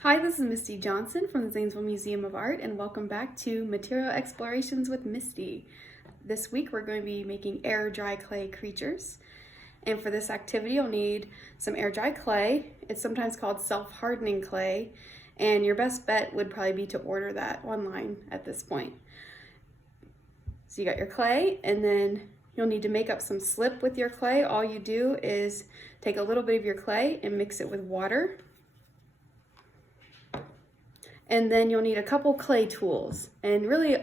Hi, this is Misty Johnson from the Zanesville Museum of Art, and welcome back to Material Explorations with Misty. This week we're going to be making air dry clay creatures, and for this activity you'll need some air dry clay. It's sometimes called self-hardening clay, and your best bet would probably be to order that online at this point. So you got your clay, and then you'll need to make up some slip with your clay. All you do is take a little bit of your clay and mix it with water. And then you'll need a couple clay tools, and really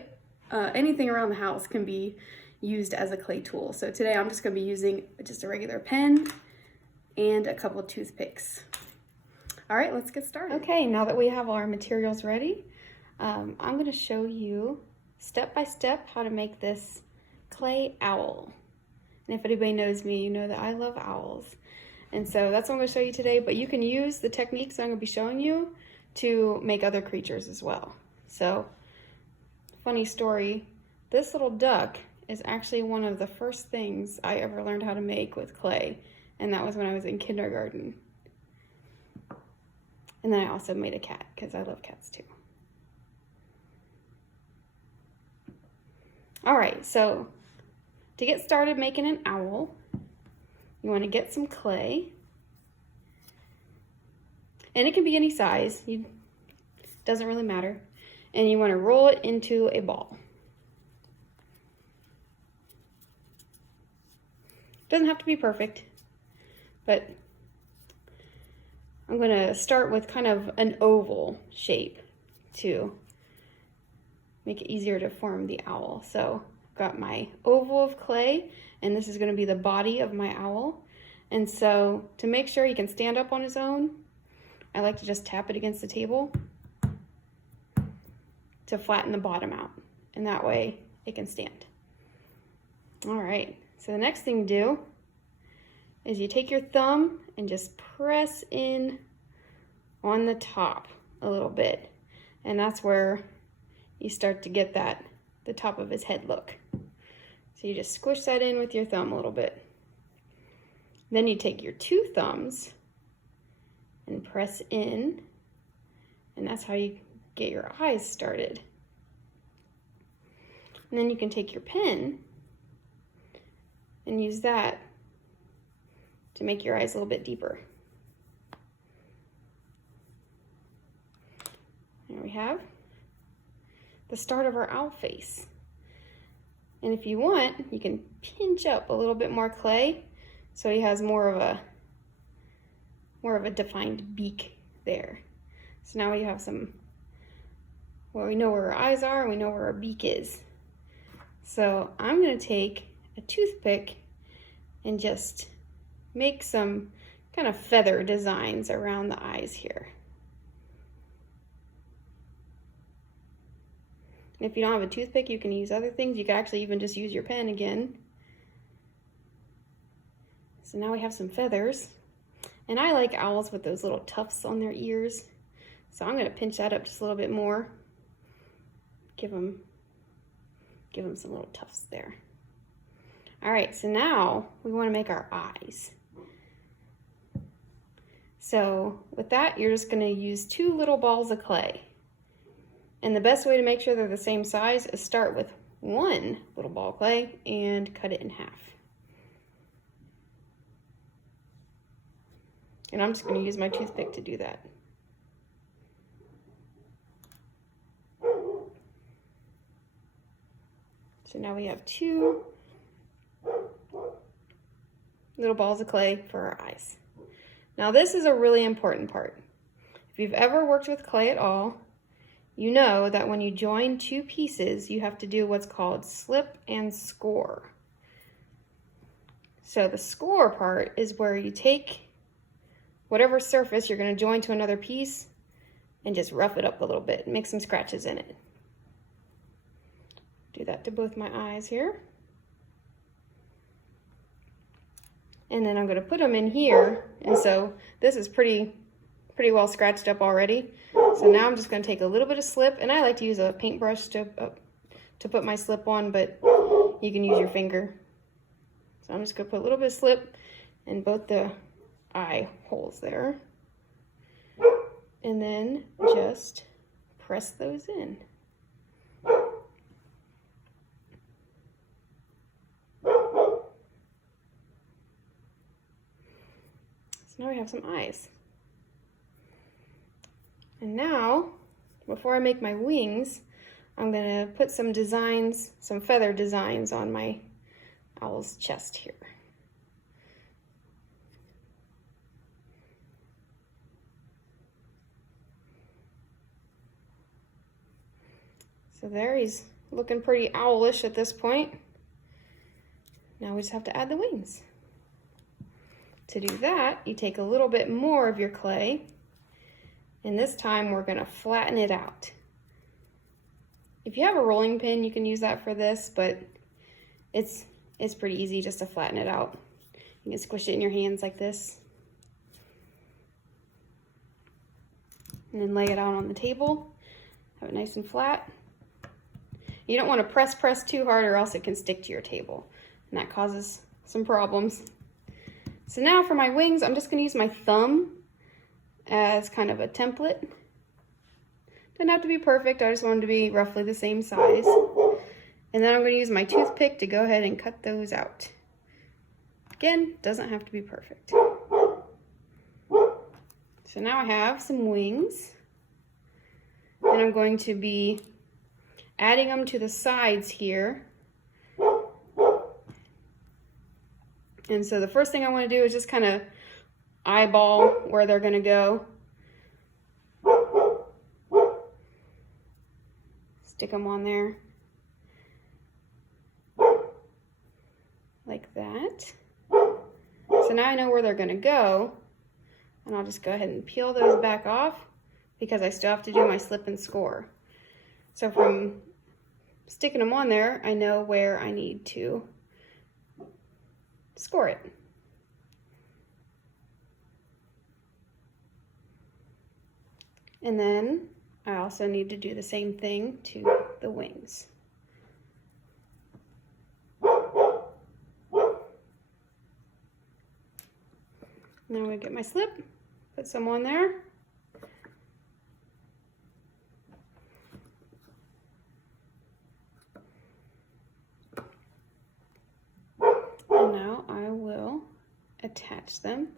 anything around the house can be used as a clay tool. So today I'm just going to be using just a regular pen and a couple of toothpicks. All right, let's get started. Okay, now that we have all our materials ready, I'm going to show you step by step how to make this clay owl. And if anybody knows me, you know that I love owls. And so that's what I'm going to show you today, but you can use the techniques I'm going to be showing you to make other creatures as well. So, funny story, this little duck is actually one of the first things I ever learned how to make with clay, and that was when I was in kindergarten. And then I also made a cat, because I love cats too. Alright, so to get started making an owl, you want to get some clay. And it can be any size, doesn't really matter. And you want to roll it into a ball. Doesn't have to be perfect, but I'm going to start with kind of an oval shape to make it easier to form the owl. So I've got my oval of clay, and this is going to be the body of my owl. And so to make sure he can stand up on his own, I like to just tap it against the table to flatten the bottom out, and that way it can stand. All right, so the next thing to do is you take your thumb and just press in on the top a little bit, and that's where you start to get the top of his head look. So you just squish that in with your thumb a little bit. Then you take your two thumbs and press in, and that's how you get your eyes started. And then you can take your pen and use that to make your eyes a little bit deeper. There we have the start of our owl face. And if you want, you can pinch up a little bit more clay so he has more of a defined beak there. So now we have some, well, we know where our eyes are and we know where our beak is. So I'm going to take a toothpick and just make some kind of feather designs around the eyes here. If you don't have a toothpick, you can use other things. You can actually even just use your pen again. So now we have some feathers. And I like owls with those little tufts on their ears. So I'm going to pinch that up just a little bit more. Give them some little tufts there. All right, so now we want to make our eyes. So with that, you're just going to use two little balls of clay. And the best way to make sure they're the same size is start with one little ball of clay and cut it in half. And I'm just going to use my toothpick to do that. So now we have two little balls of clay for our eyes. Now this is a really important part. If you've ever worked with clay at all, you know that when you join two pieces, you have to do what's called slip and score. So the score part is where you take whatever surface you're going to join to another piece and just rough it up a little bit and make some scratches in it. Do that to both my eyes here. And then I'm going to put them in here, and so this is pretty well scratched up already. So now I'm just going to take a little bit of slip, and I like to use a paintbrush to put my slip on, but you can use your finger. So I'm just going to put a little bit of slip in both the eye holes there. And and then just press those in. So now we have some eyes. And now, before I make my wings, I'm gonna put some designs, some feather designs on my owl's chest here. So there, he's looking pretty owlish at this point. Now we just have to add the wings. To do that, you take a little bit more of your clay, and this time we're gonna flatten it out. If you have a rolling pin, you can use that for this, but it's pretty easy just to flatten it out. You can squish it in your hands like this. And then lay it out on the table. Have it nice and flat. You don't want to press too hard or else it can stick to your table. And that causes some problems. So now for my wings, I'm just going to use my thumb as kind of a template. Doesn't have to be perfect, I just want them to be roughly the same size. And then I'm going to use my toothpick to go ahead and cut those out. Again, doesn't have to be perfect. So now I have some wings. And I'm going to be adding them to the sides here. And so the first thing I want to do is just kind of eyeball where they're going to go. Stick them on there. Like that. So now I know where they're going to go. And I'll just go ahead and peel those back off because I still have to do my slip and score. So from sticking them on there, I know where I need to score it. And then I also need to do the same thing to the wings. Now I'm going to get my slip, put some on there. And now I will attach them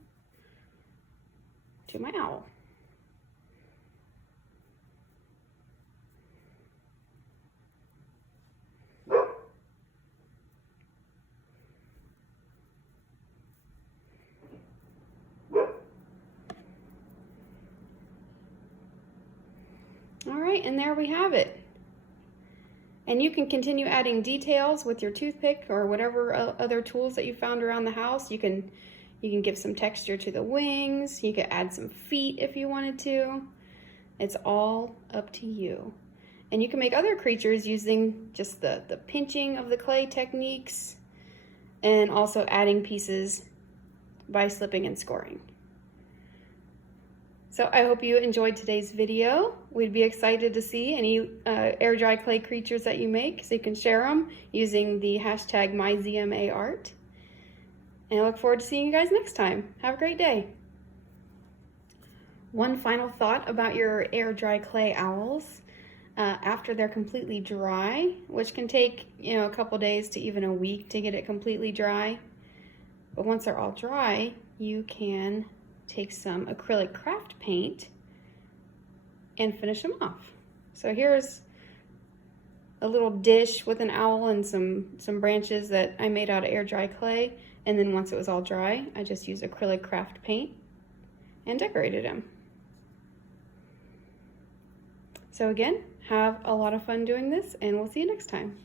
to my owl. All right, and there we have it. And you can continue adding details with your toothpick or whatever other tools that you found around the house. You can give some texture to the wings. You could add some feet if you wanted to. It's all up to you. And you can make other creatures using just the pinching of the clay techniques and also adding pieces by slipping and scoring. So I hope you enjoyed today's video. We'd be excited to see any air dry clay creatures that you make, so you can share them using the hashtag #MyZMAArt. And I look forward to seeing you guys next time. Have a great day. One final thought about your air dry clay owls. After they're completely dry, which can take a couple days to even a week to get it completely dry. But once they're all dry, you can take some acrylic craft paint and finish them off. So here's a little dish with an owl and some branches that I made out of air dry clay. And then once it was all dry, I just used acrylic craft paint and decorated them. So again, have a lot of fun doing this, and we'll see you next time.